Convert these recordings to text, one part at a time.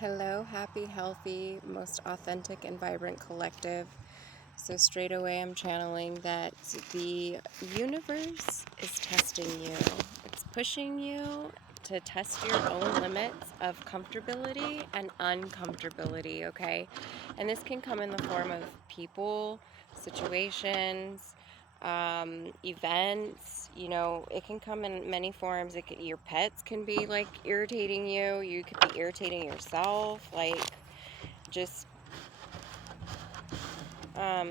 Hello, happy, healthy, most authentic and vibrant collective. So, straight away, I'm channeling that the universe is testing you. It's pushing you to test your own limits of comfortability and uncomfortability, okay? And this can come in the form of people, situations, events. It can come in many forms. Your pets can be like irritating you. You could be irritating yourself. Just um,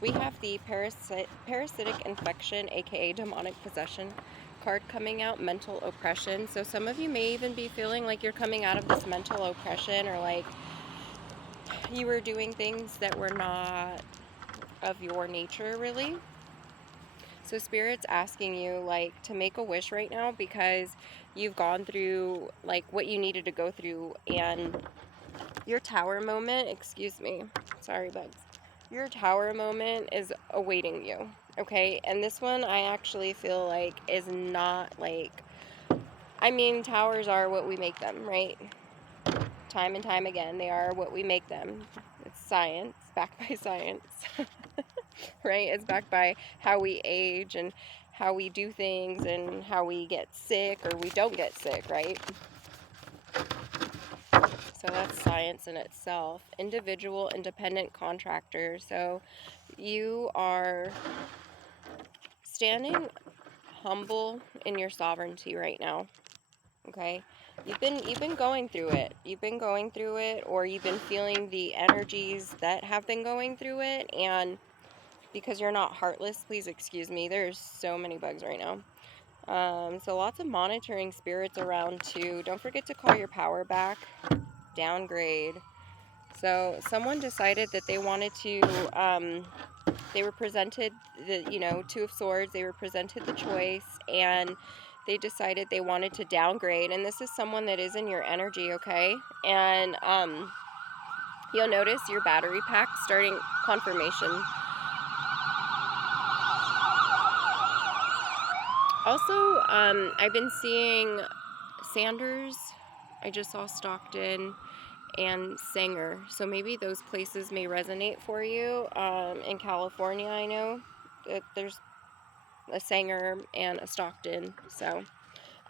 we have the parasitic infection, aka demonic possession card coming out, mental oppression. So some of you may even be feeling like you're coming out of this mental oppression, or like you were doing things that were not of your nature, really. So Spirit's asking you to make a wish right now, because you've gone through what you needed to go through, and your tower moment, excuse me, sorry bugs, your tower moment is awaiting you, okay? And this one I actually feel like is not towers are what we make them, right? Time and time again, they are what we make them. It's science, backed by science. Right? It's backed by how we age and how we do things and how we get sick or we don't get sick, right? So that's science in itself. Individual, independent contractor. So you are standing humble in your sovereignty right now. Okay? You've been going through it. You've been going through it, or you've been feeling the energies that have been going through it, and because you're not heartless, please excuse me. There's so many bugs right now. So lots of monitoring spirits around too. Don't forget to call your power back. Downgrade. So someone decided that they wanted to, they were presented the, Two of Swords, they were presented the choice, and they decided they wanted to downgrade. And this is someone that is in your energy, okay? And you'll notice your battery pack starting confirmation. Also, I've been seeing Sanders, I just saw Stockton, and Sanger. So maybe those places may resonate for you. In California, I know that there's a Sanger and a Stockton. So,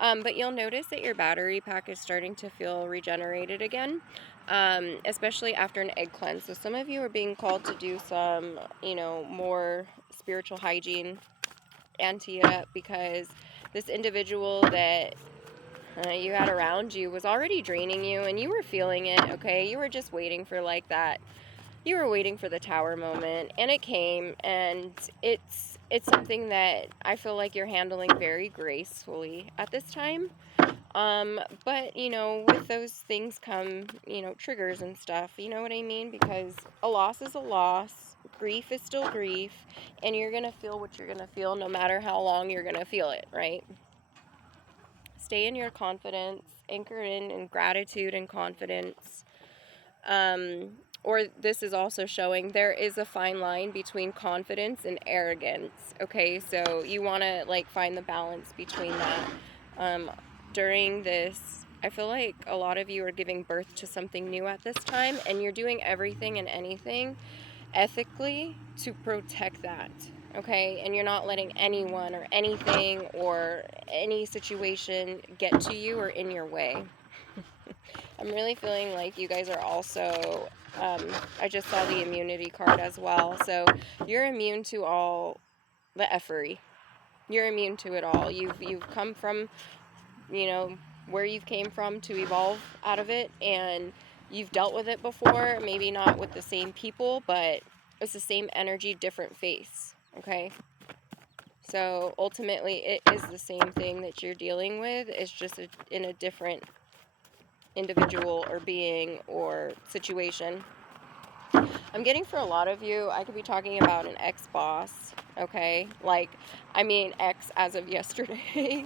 but you'll notice that your battery pack is starting to feel regenerated again, especially after an egg cleanse. So some of you are being called to do some, more spiritual hygiene and tee it up, because this individual that you had around you was already draining you, and you were feeling it, okay? You were just waiting for that. You were waiting for the tower moment, and it came, and it's something that I feel like you're handling very gracefully at this time. But with those things come, triggers and stuff. You know what I mean? Because a loss is a loss. Grief is still grief, and you're gonna feel what you're gonna feel, no matter how long you're gonna feel it, right? Stay in your confidence, anchor in gratitude and confidence. Or this is also showing there is a fine line between confidence and arrogance. Okay, so you want to find the balance between that. During this, I feel like a lot of you are giving birth to something new at this time, and you're doing everything and anything ethically to protect that. Okay, and you're not letting anyone or anything or any situation get to you or in your way. I'm really feeling like you guys are also, I just saw the immunity card as well. So you're immune to all the effery. You're immune to it all. You've come from, where you've came from to evolve out of it, and you've dealt with it before. Maybe not with the same people, but it's the same energy, different face. Okay. So ultimately, it is the same thing that you're dealing with. It's just in a different individual or being or situation. I'm getting, for a lot of you, I could be talking about an ex-boss, okay? Ex as of yesterday.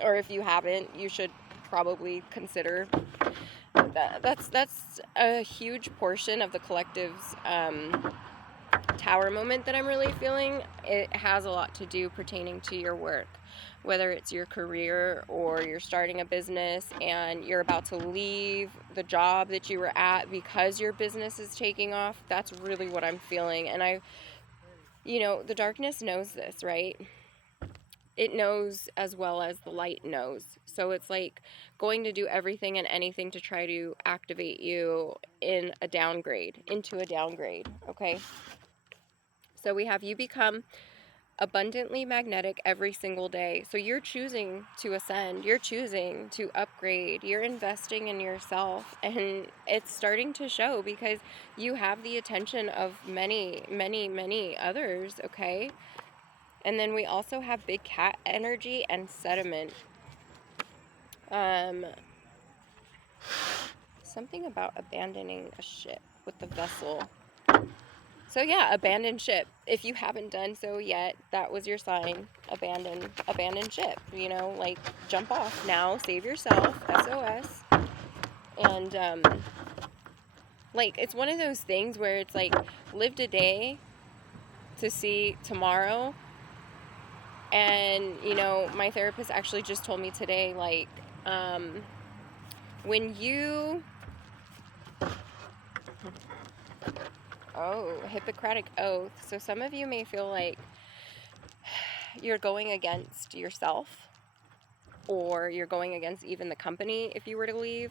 Or if you haven't, you should probably consider that. That's a huge portion of the collective's tower moment that I'm really feeling. It has a lot to do pertaining to your work. whether it's your career or you're starting a business and you're about to leave the job that you were at because your business is taking off. That's really what I'm feeling. And the darkness knows this, right? It knows as well as the light knows. So it's like going to do everything and anything to try to activate you into a downgrade, okay? So we have you become abundantly magnetic every single day. So you're choosing to ascend, you're choosing to upgrade, you're investing in yourself, and it's starting to show because you have the attention of many, many, many others, okay? And then we also have big cat energy and sediment. Something about abandoning a ship with the vessel. So yeah, abandon ship. If you haven't done so yet, that was your sign. Abandon ship. Like jump off now, save yourself, SOS. And like it's one of those things where it's like live today to see tomorrow. And my therapist actually just told me today, like when you Hippocratic oath. So some of you may feel like you're going against yourself, or you're going against even the company if you were to leave.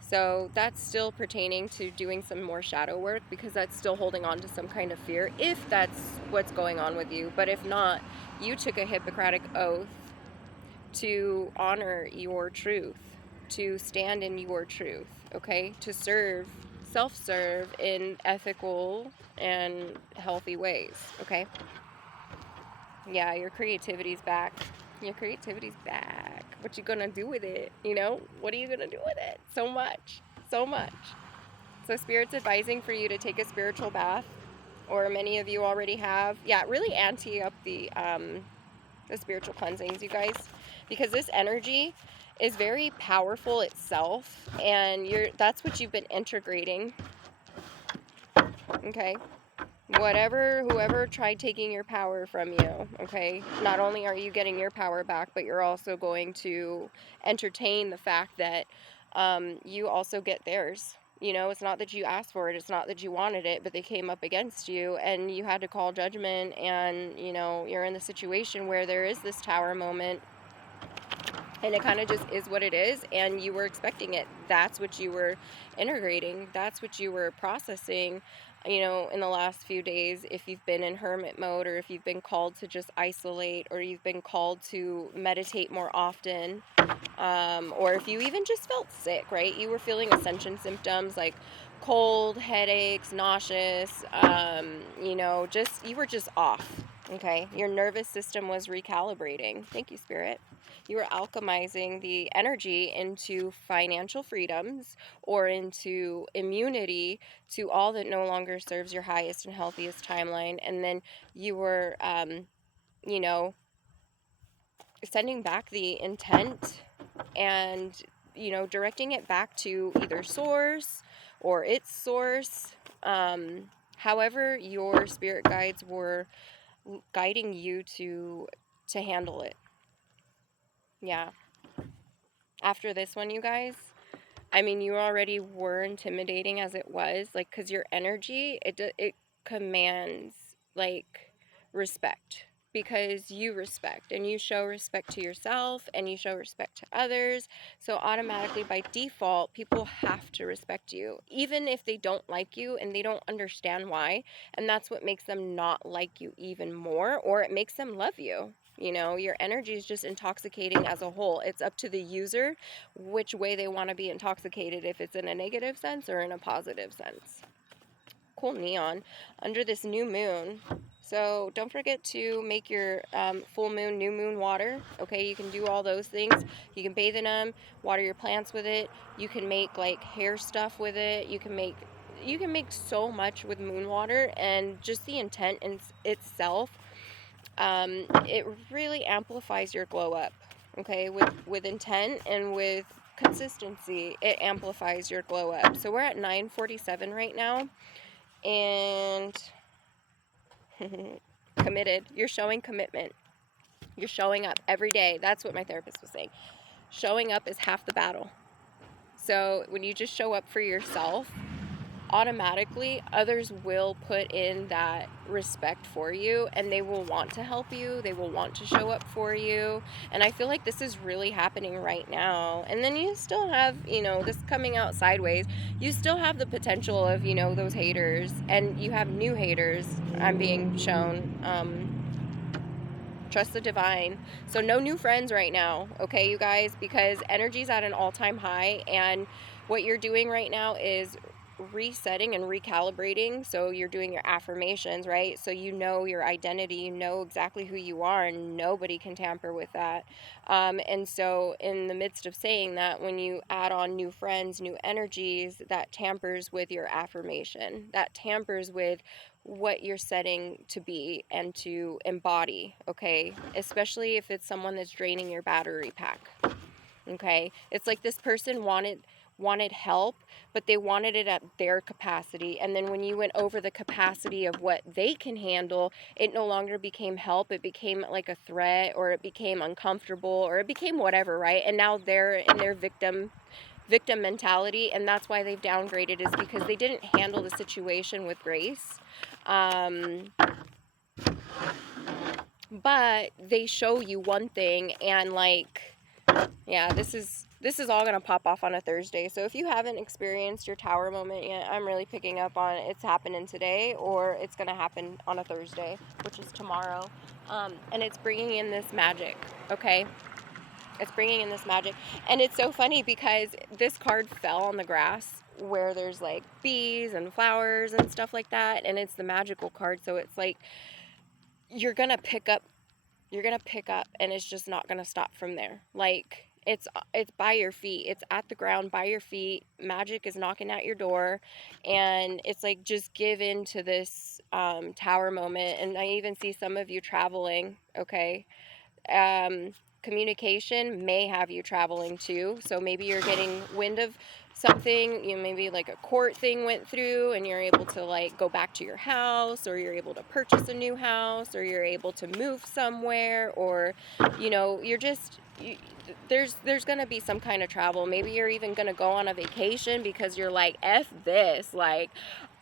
So that's still pertaining to doing some more shadow work, because that's still holding on to some kind of fear, if that's what's going on with you. But if not, you took a Hippocratic oath to honor your truth, to stand in your truth, okay? To self-serve in ethical and healthy ways, okay? Yeah, your creativity's back. Your creativity's back. What you gonna do with it? What are you gonna do with it? So much. So much. So Spirit's advising for you to take a spiritual bath, or many of you already have. Yeah, really ante up the spiritual cleansings, you guys, because this energy is very powerful itself, and that's what you've been integrating, okay? Whoever tried taking your power from you, okay? Not only are you getting your power back, but you're also going to entertain the fact that you also get theirs. It's not that you asked for it, it's not that you wanted it, but they came up against you and you had to call judgment, and you're in the situation where there is this tower moment, and it kind of just is what it is, and you were expecting it. That's what you were integrating, that's what you were processing in the last few days, if you've been in hermit mode, or if you've been called to just isolate, or you've been called to meditate more often, or if you even just felt sick, right? You were feeling ascension symptoms like cold, headaches, nauseous, you were just off, okay? Your nervous system was recalibrating. Thank you, Spirit. You were alchemizing the energy into financial freedoms, or into immunity to all that no longer serves your highest and healthiest timeline. And then you were, sending back the intent, and, directing it back to either source or its source. However, your spirit guides were guiding you to handle it. Yeah. After this one, you guys, you already were intimidating as it was, like, because your energy, it commands, like, respect, because you respect, and you show respect to yourself, and you show respect to others. So automatically, by default, people have to respect you, even if they don't like you and they don't understand why. And that's what makes them not like you even more, or it makes them love you. Your energy is just intoxicating as a whole. It's up to the user which way they want to be intoxicated, if it's in a negative sense or in a positive sense. Cool neon under this new moon. So don't forget to make your full moon, new moon water. Okay, you can do all those things. You can bathe in them, water your plants with it. You can make like hair stuff with it. You can make so much with moon water, and just the intent in itself, it really amplifies your glow up. Okay, with intent and with consistency, it amplifies your glow up. So we're at 9:47 right now, and committed. You're showing commitment. You're showing up every day. That's what my therapist was saying. Showing up is half the battle. So when you just show up for yourself, automatically others will put in that respect for you, and they will want to help you, they will want to show up for you. And I feel like this is really happening right now. And then you still have, this coming out sideways, you still have the potential of, those haters, and you have new haters. I'm being shown, trust the divine. So no new friends right now, okay, you guys, because energy's at an all-time high, and what you're doing right now is resetting and recalibrating. So you're doing your affirmations, right? So you know your identity, you know exactly who you are, and nobody can tamper with that. And so in the midst of saying that, when you add on new friends, new energies, that tampers with your affirmation, that tampers with what you're setting to be and to embody, okay? Especially if it's someone that's draining your battery pack, okay? It's like this person wanted help, but they wanted it at their capacity, and then when you went over the capacity of what they can handle, it no longer became help. It became like a threat, or it became uncomfortable, or it became whatever, right? And now they're in their victim mentality, and that's why they've downgraded, is because they didn't handle the situation with grace. But they show you one thing, and like, yeah, this is all gonna pop off on a Thursday. So if you haven't experienced your tower moment yet, I'm really picking up on it's happening today, or it's gonna happen on a Thursday, which is tomorrow. And it's bringing in this magic, okay? It's bringing in this magic. And it's so funny because this card fell on the grass where there's like bees and flowers and stuff like that, and it's the magical card. So it's like you're gonna pick up, and it's just not gonna stop from there. Like, it's by your feet, it's at the ground by your feet. Magic is knocking at your door, and it's like, just give in to this tower moment. And I even see some of you traveling, okay? Communication may have you traveling too. So maybe you're getting wind of something, maybe like a court thing went through, and you're able to like go back to your house, or you're able to purchase a new house, or you're able to move somewhere, or you're just there's gonna be some kind of travel. Maybe you're even gonna go on a vacation because you're like, F this, like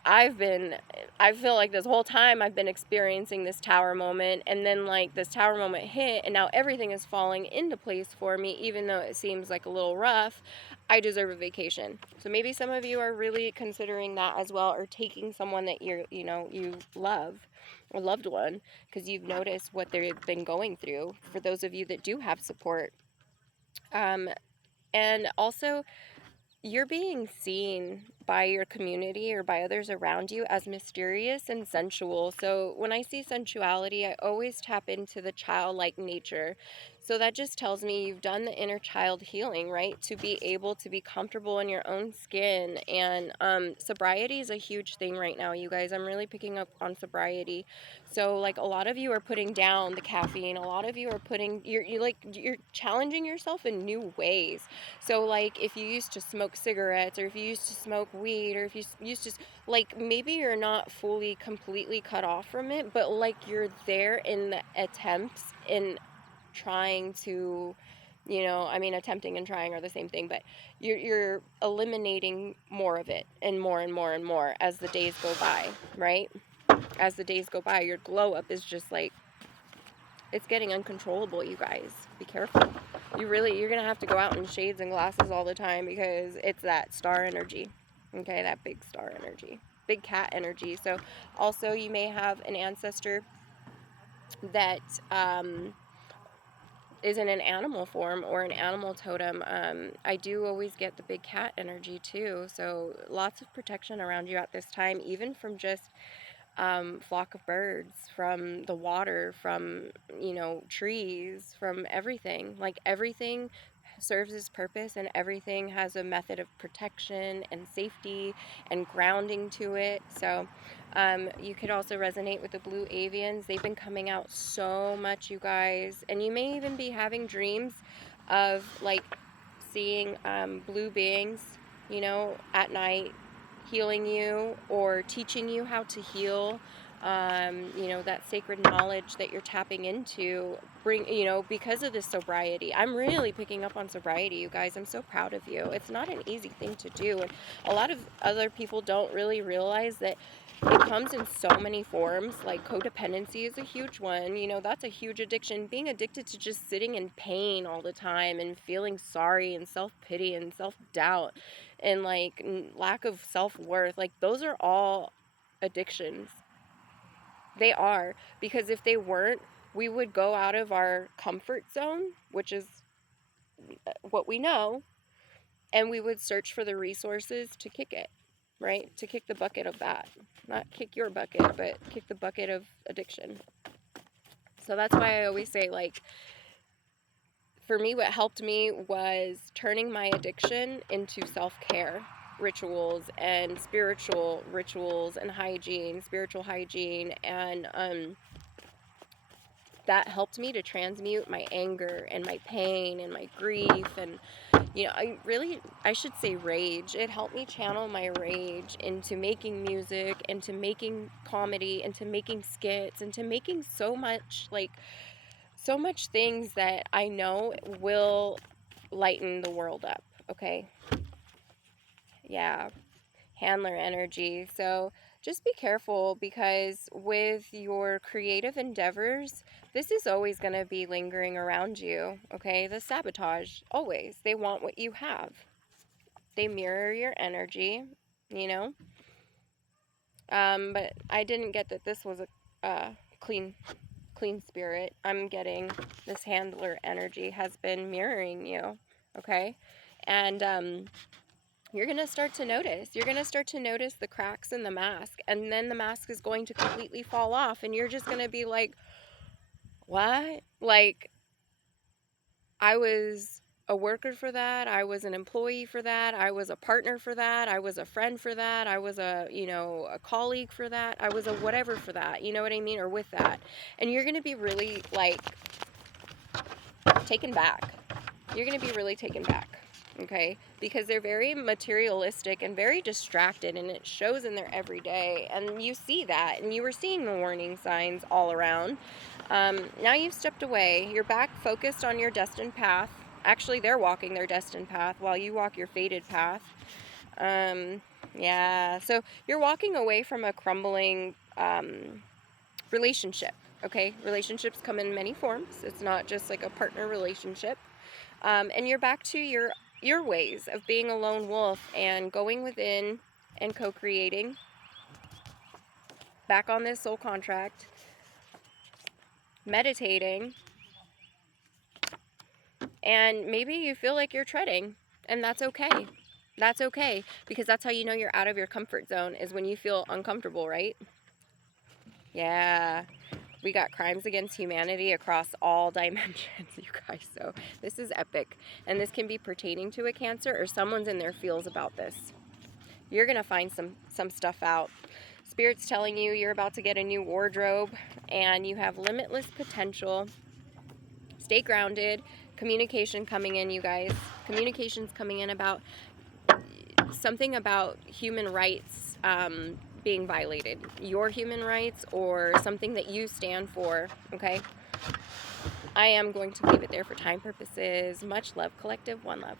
I feel like this whole time I've been experiencing this tower moment, and then like this tower moment hit, and now everything is falling into place for me, even though it seems like a little rough. I deserve a vacation. So maybe some of you are really considering that as well, or taking someone that you love, or loved one, because you've noticed what they've been going through, for those of you that do have support. And also, you're being seen by your community or by others around you as mysterious and sensual. So when I see sensuality, I always tap into the childlike nature. So that just tells me you've done the inner child healing, right? To be able to be comfortable in your own skin. And sobriety is a huge thing right now, you guys. I'm really picking up on sobriety. So like, a lot of you are putting down the caffeine. A lot of you are you're challenging yourself in new ways. So like, if you used to smoke cigarettes, or if you used to smoke weed, or if you used to, like, maybe you're not fully completely cut off from it, but like, you're there in the attempts, in trying to, I mean, attempting and trying are the same thing, but you're eliminating more of it, and more and more and more, as the days go by, right? As the days go by, your glow up is just like, it's getting uncontrollable, you guys. Be careful. You're gonna have to go out in shades and glasses all the time, because it's that star energy, okay? That big star energy, big cat energy. So also, you may have an ancestor that is in an animal form, or an animal totem. I do always get the big cat energy too. So lots of protection around you at this time, even from just flock of birds, from the water, from trees, from everything. Like, everything serves its purpose, and everything has a method of protection and safety and grounding to it. So you could also resonate with the blue avians. They've been coming out so much, you guys, and you may even be having dreams of like seeing blue beings, at night, healing you or teaching you how to heal. That sacred knowledge that you're tapping into bring, you know, because of this sobriety. I'm really picking up on sobriety, you guys. I'm so proud of you. It's not an easy thing to do. And a lot of other people don't really realize that it comes in so many forms. Like codependency is a huge one. You know, that's a huge addiction. Being addicted to just sitting in pain all the time and feeling sorry and self-pity and self-doubt and like lack of self-worth. Like those are all addictions. They are, because if they weren't, we would go out of our comfort zone, which is what we know, and we would search for the resources to kick it, right? To kick the bucket of that. Not kick your bucket, but kick the bucket of addiction. So that's why I always say, like, for me, what helped me was turning my addiction into self-care rituals and spiritual rituals and hygiene, spiritual hygiene, and that helped me to transmute my anger and my pain and my grief and, you know, I should say rage. It helped me channel my rage into making music, into making comedy, into making skits, into making so much things that I know will lighten the world up. Okay. Yeah. Handler energy. So just be careful, because with your creative endeavors, this is always going to be lingering around you. Okay. The sabotage, always. They want what you have. They mirror your energy, you know. But I didn't get that this was a clean spirit. I'm getting this handler energy has been mirroring you. Okay. And you're going to start to notice. You're going to start to notice the cracks in the mask, and then the mask is going to completely fall off, and you're just going to be like, what? Like, I was a worker for that. I was an employee for that. I was a partner for that. I was a friend for that. I was a, you know, a colleague for that. I was a whatever for that. You know what I mean? Or with that. And you're going to be really, like, taken back. You're going to be really taken back. Okay, because they're very materialistic and very distracted, and it shows in their everyday, and you see that, and you were seeing the warning signs all around. Now you've stepped away. You're back focused on your destined path. Actually, they're walking their destined path while you walk your fated path. Yeah, so you're walking away from a crumbling relationship. Okay, relationships come in many forms. It's not just like a partner relationship. And you're back to your ways of being a lone wolf and going within and co-creating, back on this soul contract, meditating, and maybe you feel like you're treading, and that's okay. That's okay, because that's how you know you're out of your comfort zone, is when you feel uncomfortable, right? Yeah. We got crimes against humanity across all dimensions, you guys. So this is epic. And this can be pertaining to a Cancer, or someone's in their feels about this. You're going to find some stuff out. Spirit's telling you you're about to get a new wardrobe, and you have limitless potential. Stay grounded. Communication coming in, you guys. Communication's coming in about something about human rights being violated. Your human rights, or something that you stand for, okay? I am going to leave it there for time purposes. Much love, collective. One love.